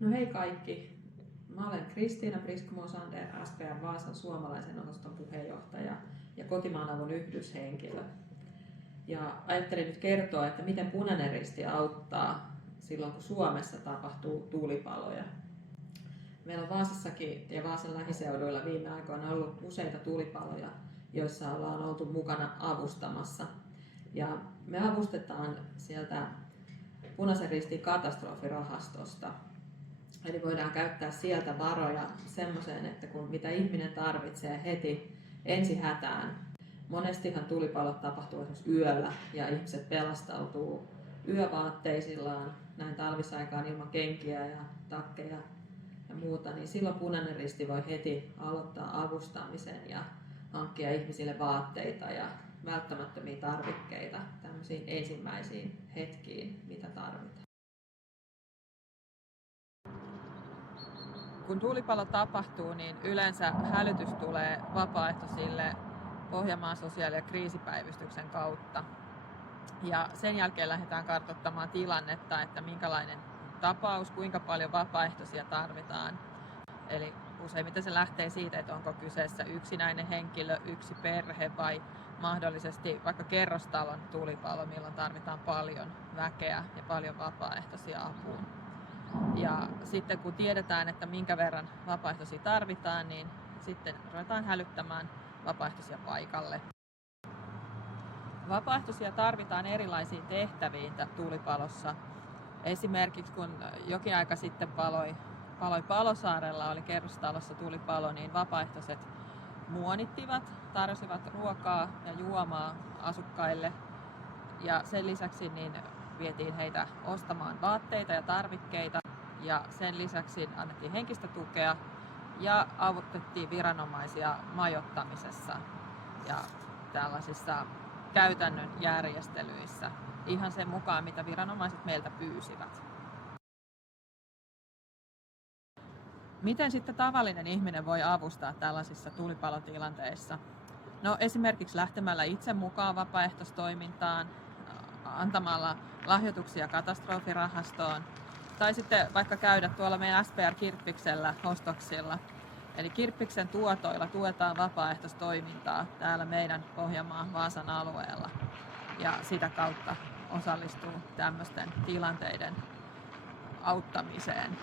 No hei kaikki, mä olen Kristiina Prisko-Mosander, SPR Vaasan suomalaisen osaston puheenjohtaja ja Kotimaan avun yhdyshenkilö. Ja ajattelin nyt kertoa, että miten Punainen Risti auttaa silloin, kun Suomessa tapahtuu tulipaloja. Meillä on Vaasassakin ja Vaasan lähiseuduilla viime aikoina ollut useita tulipaloja, joissa ollaan oltu mukana avustamassa. Ja me avustetaan sieltä Punaisen Ristin katastrofirahastosta. Eli voidaan käyttää sieltä varoja semmoiseen, että mitä ihminen tarvitsee heti ensihätään. Monestihan tulipalot tapahtuu esimerkiksi yöllä ja ihmiset pelastautuu yövaatteisillaan näin talvisaikaan ilman kenkiä ja takkeja ja muuta, niin silloin Punainen Risti voi heti aloittaa avustamisen ja hankkia ihmisille vaatteita ja välttämättömiä tarvikkeita tämmöisiin ensimmäisiin hetkiin, mitä tarvitaan. Kun tulipalo tapahtuu, niin yleensä hälytys tulee vapaaehtoisille Pohjanmaan sosiaali- ja kriisipäivystyksen kautta. Ja sen jälkeen lähdetään kartoittamaan tilannetta, että minkälainen tapaus, kuinka paljon vapaaehtoisia tarvitaan. Eli useimmiten se lähtee siitä, että onko kyseessä yksinäinen henkilö, yksi perhe vai mahdollisesti vaikka kerrostalon tulipalo, milloin tarvitaan paljon väkeä ja paljon vapaaehtoisia apuun. Ja sitten kun tiedetään, että minkä verran vapaaehtoisia tarvitaan, niin sitten ruvetaan hälyttämään vapaaehtoisia paikalle. Vapaaehtoisia tarvitaan erilaisiin tehtäviin tulipalossa. Esimerkiksi kun jokin aika sitten paloi Palosaarella, oli kerrostalossa tulipalo, niin vapaaehtoiset muonittivat, tarjosivat ruokaa ja juomaa asukkaille. Ja sen lisäksi niin vietiin heitä ostamaan vaatteita ja tarvikkeita. Ja sen lisäksi annettiin henkistä tukea ja avutettiin viranomaisia majoittamisessa ja tällaisissa käytännön järjestelyissä ihan sen mukaan, mitä viranomaiset meiltä pyysivät. Miten sitten tavallinen ihminen voi avustaa tällaisissa tulipalotilanteissa? No esimerkiksi lähtemällä itse mukaan vapaaehtoistoimintaan, antamalla lahjoituksia katastrofirahastoon tai sitten vaikka käydä tuolla meidän SPR-kirppiksellä ostoksilla. Eli kirppiksen tuotoilla tuetaan vapaaehtoistoimintaa täällä meidän Pohjanmaan Vaasan alueella ja sitä kautta osallistuu tämmöisten tilanteiden auttamiseen.